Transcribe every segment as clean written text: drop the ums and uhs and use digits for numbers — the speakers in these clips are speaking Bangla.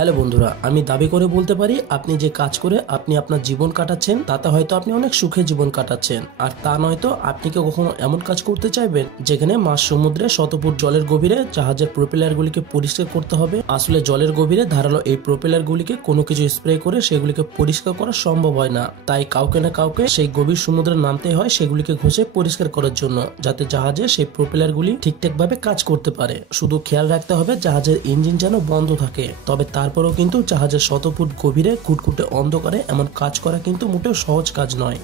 হ্যালো বন্ধুরা, আমি দাবি করে বলতে পারি আপনি যে কাজ করে আপনি আপনার জীবন কাটাচ্ছেন তাতে হয়তো আপনি অনেক সুখে জীবন কাটাচ্ছেন, আর তা নয়তো আপনি কি কখনো এমন কাজ করতে চাইবেন যেখানে মাঝ সমুদ্রে শতফুট জলের গভীরে জাহাজের প্রোপেলার গুলিকে পরিষ্কার করতে হবে। আসলে জলের গভীরে ধারালো এই প্রোপেলার গুলিকে কোনো কিছু স্প্রে করে সেগুলিকে পরিষ্কার করা সম্ভব হয় না, তাই কাউকে না কাউকে সেই গভীর সমুদ্রে নামতে হয় সেগুলিকে ঘষে পরিষ্কার করার জন্য, যাতে জাহাজে সেই প্রোপেলার গুলি ঠিকঠাক ভাবে কাজ করতে পারে। শুধু খেয়াল রাখতে হবে জাহাজের ইঞ্জিন যেন বন্ধ থাকে। তবে তারপরেও কিন্তু জাহাজের শত ফুট গভীরে কুটকুটে অন্ধকারে এমন কাজ করা কিন্তু মোটেও সহজ কাজ নয়।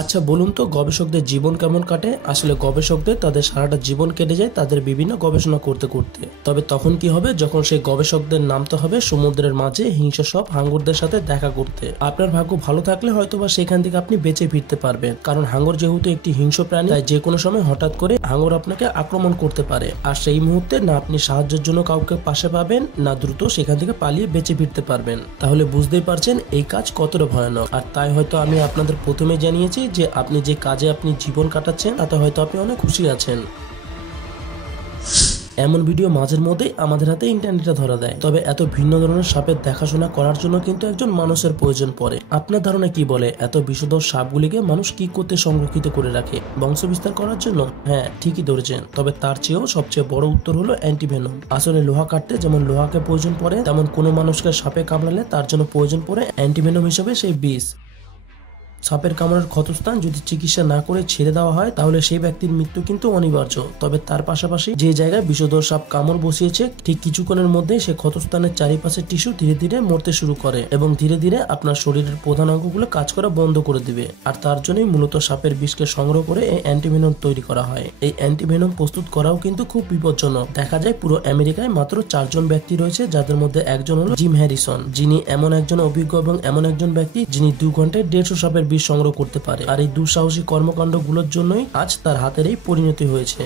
আচ্ছা বলুন তো, গবেষকদের জীবন কেমন কাটে? আসলে গবেষকদের তাদের সারাটা জীবন কেটে যায় তাদের বিভিন্ন গবেষণা করতে করতে। তবে তখন কি হবে, যখন সেই গবেষকদের নামতে হবে সমুদ্রের মাঝে হিংস্র সব হাঙ্গরদের সাথে দেখা করতে। আপনার ভাগ্য ভালো থাকলে হয়তোবা সেখান থেকে আপনি বেঁচে ফিরতে পারবেন, কারণ হাঙ্গর যেহেতু একটি হিংস্র প্রাণী, তাই যে কোনো সময় হঠাৎ করে হাঙ্গর আপনাকে আক্রমণ করতে পারে, আর সেই মুহূর্তে না আপনি সাহায্যের জন্য কাউকে পাশে পাবেন, না দ্রুত সেখান থেকে পালিয়ে বেঁচে ফিরতে পারবেন। তাহলে বুঝতেই পারছেন এই কাজ কতটা ভয়ানক। আর তাই হয়তো আমি আপনাদের প্রথমে জানিয়েছি যে আপনি যে কাজে আপনি জীবন কাটাচ্ছেন তাতে হয়তো আপনি অনেক খুশি আছেন। এমন ভিডিও মাঝের মধ্যেই আমাদের হাতে ইন্টারনেটে ধরা দেয়। তবে এত ভিন্ন ধরনের সাপের দেখাশোনা করার জন্য কিন্তু একজন মানুষের প্রয়োজন পড়ে। আপনার ধারণা কি বলে, এত বিষধর সাপগুলিকে মানুষ কি করতে সংরক্ষিত করে রাখে? বংশ বিস্তার করার জন্য? হ্যাঁ, ঠিকই ধরেছেন। তবে তার চেয়েও সবচেয়ে বড় উত্তর হলো অ্যান্টিভেনম। আসলে লোহা কাটতে যেমন লোহাকে প্রয়োজন পড়ে, তেমন কোনো মানুষকে সাপে কামড়ালে তার জন্য প্রয়োজন পড়ে অ্যান্টিভেনম হিসেবে সেই বিষ। সাপের কামড়ের ক্ষতস্থান যদি চিকিৎসা না করে ছেড়ে দেওয়া হয় তাহলে সেই ব্যক্তির মৃত্যু কিন্তু অনিবার্য। তবে তার পাশাপাশি যে জায়গায় বিষধর সাপ কামড় বসিয়েছে ঠিক কিছুক্ষণের মধ্যেই সে ক্ষতস্থানের চারিপাশের টিস্যু ধীরে ধীরে মরতে শুরু করে এবং ধীরে ধীরে আপনার শরীরের প্রধান অঙ্গগুলো কাজ করা বন্ধ করে দিবে। আর তার জন্যই মূলত সাপের বিষকে সংগ্রহ করে এই অ্যান্টিভেনম তৈরি করা হয়। এই অ্যান্টিভেনম প্রস্তুত করাও কিন্তু খুব বিপজ্জনক। দেখা যায় পুরো আমেরিকায় মাত্র 4 জন ব্যক্তি রয়েছে, যাদের মধ্যে একজন হলো জিম হ্যারিসন, যিনি এমন একজন অভিজ্ঞ এবং এমন একজন ব্যক্তি যিনি 2 ঘন্টায় 150 সাপের বিষ সংগ্রহ করতে পারে। আর এই দুঃসাহসী কর্মকাণ্ডগুলোর জন্যই আজ তার হাতের এই পরিণতি হয়েছে।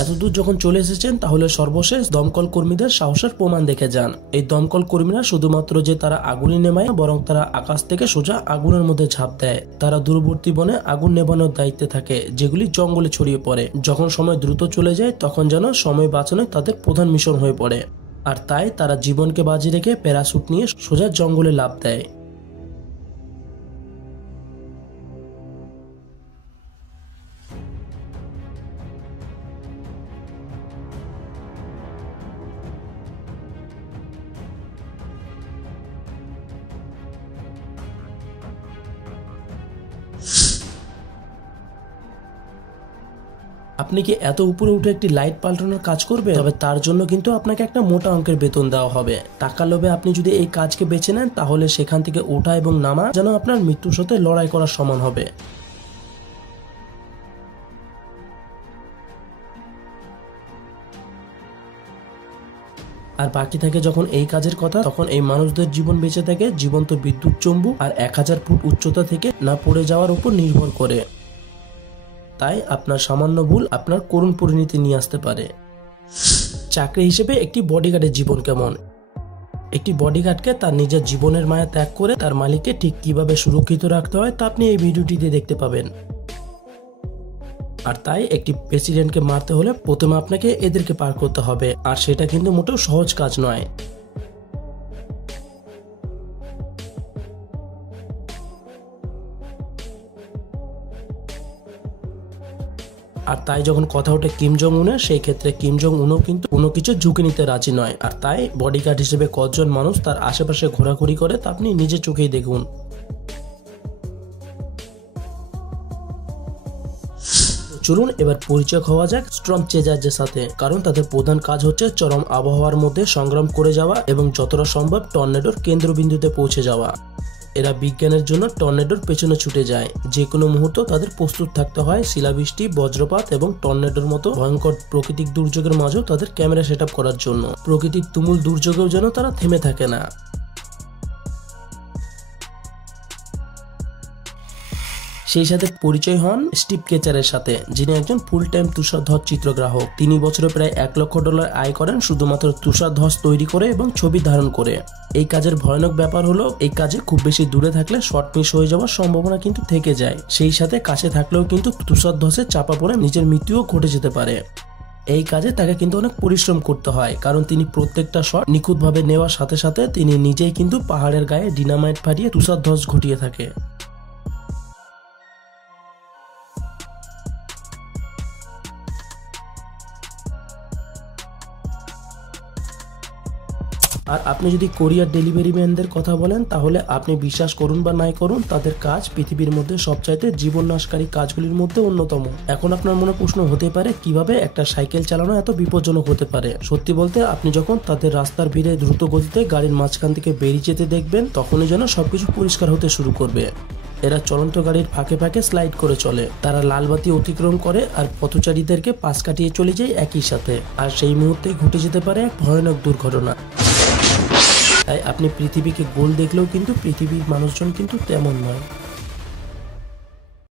এতদূর যখন চলে এসেছেন তাহলে সর্বশেষ দমকল কর্মীদের সাহসের প্রমাণ দেখে যান। এই দমকল কর্মীরা শুধুমাত্র যে তারা আগুনই নেভায়, বরং তারা আকাশ থেকে সোজা আগুনের মধ্যে ঝাঁপ দেয়। তারা দূরবর্তী বনে আগুন নেভানোর দায়িত্বে থাকে, যেগুলি জঙ্গলে ছড়িয়ে পড়ে। যখন সময় দ্রুত চলে যায় তখন যেন সময় বাঁচানো তাদের প্রধান মিশন হয়ে পড়ে। আর তাই তারা জীবনকে বাজি রেখে প্যারাশুট নিয়ে সোজা জঙ্গলে লাফ দেয়। আপনি কি এত উপরে উঠে একটি লাইট পাল্টানোর কাজ করবে? তবে তার জন্য কিন্তু আপনাকে একটা মোটা অঙ্কের বেতন দেওয়া হবে। টাকার লোভে আপনি যদি এই কাজকে বেছে নেন তাহলে সেখান থেকে ওঠা এবং নামা যেন আপনার মৃত্যুর সাথে লড়াই করার সমান হবে। আর বাকি থাকে যখন এই কাজের কথা, তখন এই মানুষদের জীবন বেঁচে থাকে জীবন্ত বিদ্যুৎ চুম্বক আর 1000 ফুট উচ্চতা থেকে না পড়ে যাওয়ার উপর নির্ভর করে। তাই আপনার সামান্য ভুল আপনার করুণ পরিণতি নিয়ে আসতে পারে। চাকরি হিসেবে একটি বডিগার্ডের জীবন কেমন? একটি বডিগার্ডকে তার নিজের জীবনের মায়া ত্যাগ করে তার মালিককে ঠিক কিভাবে সুরক্ষিত রাখতে হয় তা আপনি এই ভিডিওটিতে দেখতে পাবেন। আর তাই একটি প্রেসিডেন্টকে মারতে হলে প্রথমে আপনাকে এদেরকে পার করতে হবে, আর সেটা কিন্তু মোটেও সহজ কাজ নয়। আর তাই যখন কথা ওঠে কিম জং উনের, সেই ক্ষেত্রে কিম জং উনও কিন্তু কোনো কিছু ঝুঁকি নিতে রাজি নয়। আর তাই বডিগার্ড হিসেবে কতজন মানুষ তার আশেপাশে ঘোরাঘুরি করে তা আপনি নিজে চোখেই দেখুন। চলুন এবার পরিচয় হওয়া যাক স্টর্ম চেজারদের সাথে, কারণ তাদের প্রধান কাজ হচ্ছে চরম আবহাওয়ার মধ্যে সংগ্রাম করে যাওয়া এবং যতটা সম্ভব টর্নেডোর কেন্দ্রবিন্দুতে পৌঁছে যাওয়া। এরা বিজ্ঞানের জন্য টর্নেডোর পেছনে ছুটে যায়। যে কোনো মুহূর্ত তাদের প্রস্তুত থাকতে হয় শিলাবৃষ্টি, বজ্রপাত এবং টর্নেডোর মতো ভয়ঙ্কর প্রাকৃতিক দুর্যোগের মাঝেও তাদের ক্যামেরা সেট আপ করার জন্য। প্রকৃতির তুমুল দুর্যোগেও যেন তারা থেমে থাকে না। সেই সাথে পরিচয় হন স্টিভ কেচারের সাথে, যিনি একজন ফুল টাইম তুষারধস চিত্রগ্রাহক। তিনি বছরে প্রায় $1 লক্ষ আয় করেন শুধুমাত্র তুষারধস তৈরি করে এবং ছবি ধারণ করে। এই কাজের ভয়ানক ব্যাপার হলো এই কাজে খুব বেশি দূরে থাকলে শর্ট মিস হয়ে যাওয়ার সম্ভাবনা কিন্তু থেকে যায়। সেই সাথে কাছে থাকলেও কিন্তু তুষারধসে চাপা পড়ে নিজের মৃত্যুও ঘটে যেতে পারে। এই কাজে তাকে কিন্তু অনেক পরিশ্রম করতে হয়, কারণ তিনি প্রত্যেকটা শট নিখুঁতভাবে নেওয়ার সাথে সাথে তিনি নিজেই কিন্তু পাহাড়ের গায়ে ডিনামাইট ফাটিয়ে তুষারধ্বজ ঘটিয়ে থাকে। আর আপনি যদি কোরিয়ার ডেলিভারি ম্যানদের কথা বলেন, তাহলে আপনি বিশ্বাস করুন বা নাই করুন, তাদের কাজ পৃথিবীর মধ্যে সবচাইতে জীবন নাশকারী কাজগুলির মধ্যে অন্যতম। এখন আপনার মনে প্রশ্ন হতে পারে, কিভাবে একটা সাইকেল চালানো এত বিপজ্জনক হতে পারে। সত্যি বলতে, আপনি যখন তাদের রাস্তার ভিড়ে দ্রুত গতিতে গাড়ির মাঝখান থেকে বেরিয়ে যেতে দেখবেন, তখনই যেন সবকিছু পরিষ্কার হতে শুরু করবে। এরা চলন্ত গাড়ির ফাঁকে ফাঁকে স্লাইড করে চলে, তারা লাল বাতি অতিক্রম করে আর পথচারীদেরকে পাশ কাটিয়ে চলে যায় একই সাথে, আর সেই মুহূর্তেই ঘটে যেতে পারে এক ভয়ানক দুর্ঘটনা। তাই আপনি পৃথিবীকে গোল দেখলেও কিন্তু পৃথিবীর মানুষজন কিন্তু তেমন নয়।